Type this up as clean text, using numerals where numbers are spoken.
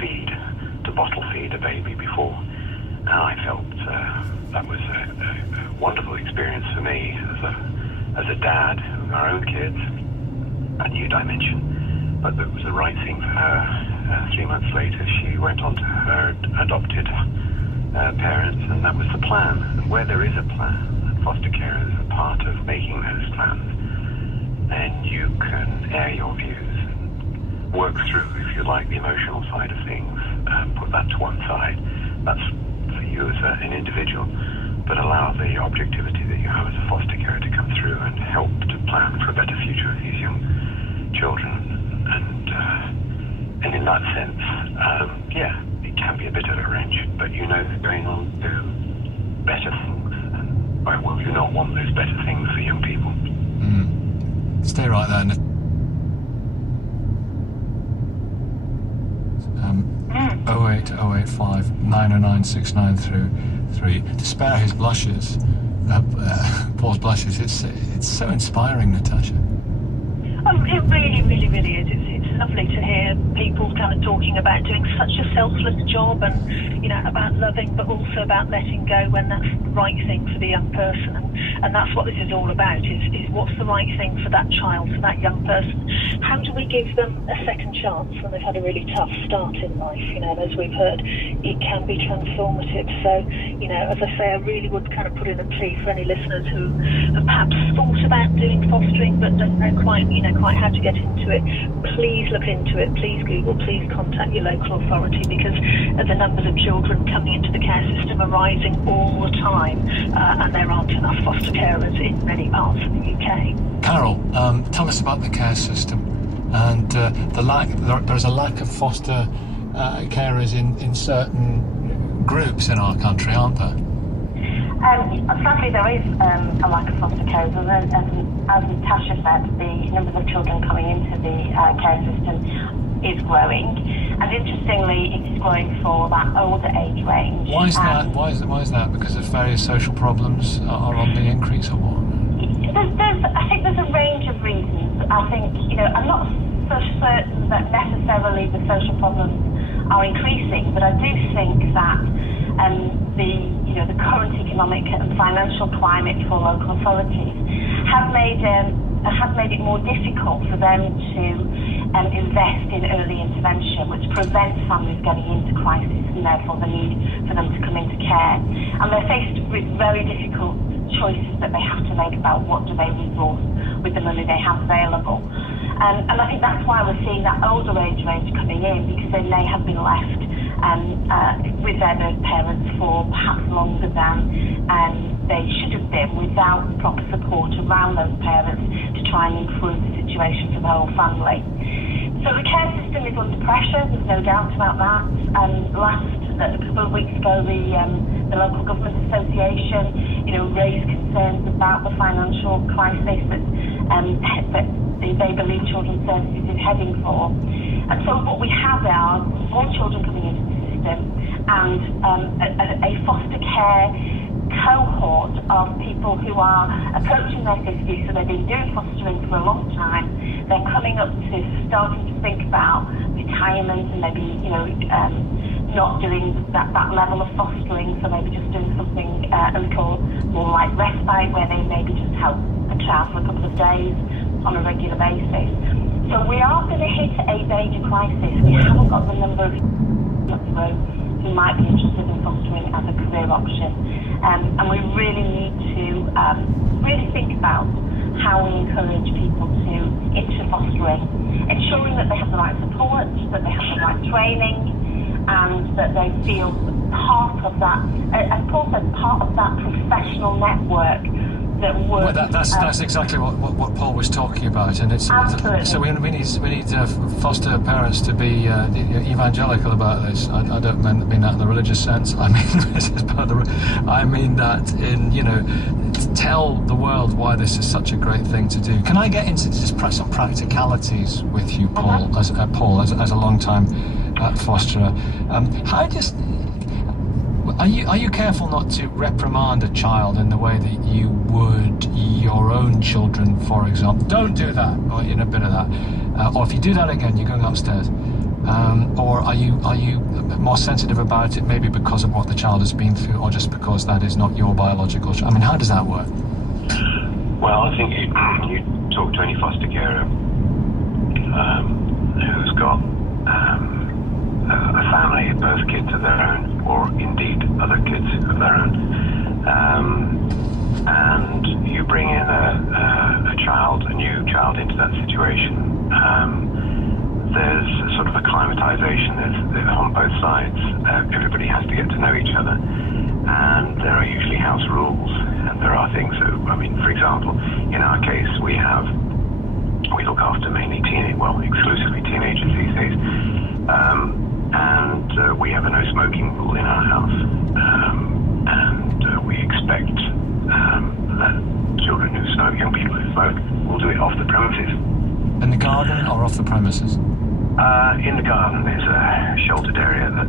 to bottle feed a baby before. And I felt that was a wonderful experience for me as a dad of our own kids, a new dimension. But it was the right thing for her. 3 months later, she went on to her adopted parents, and that was the plan. And where there is a plan, and foster care is a part of making those plans, then you can air your views and work through, if you like, the emotional side of things, put that to one side. That's for you as an individual, but allow the objectivity that you have as a foster carer to come through and help to plan for a better future of these young children. And in that sense, it can be a bit of a wrench, but you know they're going on to do better things, and why will you not want those better things for young people? Stay right there, Nick. 08085 909 693. To spare his blushes, Paul's blushes, it's so inspiring, Natasha. It really, really, really is. It's lovely to hear people kind of talking about doing such a selfless job, and about loving, but also about letting go when that's the right thing for the young person. And that's what this is all about, is what's the right thing for that child, for that young person. How do we give them a second chance when they've had a really tough start in life? As we've heard, it can be transformative. So, as I say, I really would kind of put in a plea for any listeners who have perhaps thought about doing fostering but don't know quite how to get into it. Please look into it. Please Google. Please contact your local authority, because the numbers of children coming into the care system are rising all the time, and there aren't enough foster carers in many parts of the UK. Carol, tell us about the care system and there's a lack of foster carers in certain groups in our country, aren't there? Sadly, there is a lack of foster carers, and as Natasha said, the numbers of children coming into the care system is growing, and interestingly, it is growing for that older age range. Why is that? Why is that? Because of various social problems are on the increase, or what? I think there's a range of reasons. I think I'm not so certain that necessarily the social problems are increasing, but I do think that the current economic and financial climate for local authorities have made it more difficult for them to invest in early intervention, which prevents families getting into crisis, and therefore the need for them to come into care. And they're faced with very difficult choices that they have to make about what do they resource with the money they have available. And I think that's why we're seeing that older age range coming in, because they may have been left with their birth parents for perhaps longer than they should have been, without proper support around those parents to try and improve the situation for the whole family. So the care system is under pressure, there's no doubt about that. A couple of weeks ago, the local government association, raised concerns about the financial crisis that they believe Children's Services is heading for. And so what we have are more children coming into the system, and a foster care cohort of people who are approaching their 50s, so they've been doing fostering for a long time. They're coming up to starting to think about retirement, and maybe not doing that level of fostering, so maybe just doing something a little more like respite, where they maybe just help a child for a couple of days on a regular basis. So we are going to hit a major crisis. We haven't got the number of people who might be interested in fostering as a career option, and we really need to really think about how we encourage people to into fostering, ensuring that they have the right support, that they have the right training, and that they feel part of that, as Paul said, part of that professional network that works. Well, that's exactly what Paul was talking about, and it's absolutely. So we need foster parents to be evangelical about this. I don't mean that in the religious sense. I mean this is part of I mean that in to tell the world why this is such a great thing to do. Can I get into just some practicalities with you, Paul, as a long time fosterer? Are you careful not to reprimand a child in the way that you would your own children, for example? Don't do that, or a bit of that. Or if you do that again, you're going upstairs. Or are you more sensitive about it maybe because of what the child has been through, or just because that is not your biological I mean, how does that work? Well, I think you talk to any foster carer who's got a family, both kids of their own, or indeed other kids of their own, and you bring in a new child into that situation. There's sort of acclimatization on both sides. Everybody has to get to know each other, and there are usually house rules, and there are things that, I mean, for example, in our case, we look after mainly exclusively teenagers these days, and we have a no smoking rule in our house, and we expect that children who smoke, young people who smoke, will do it off the premises. In the garden or off the premises? In the garden, there's a sheltered area that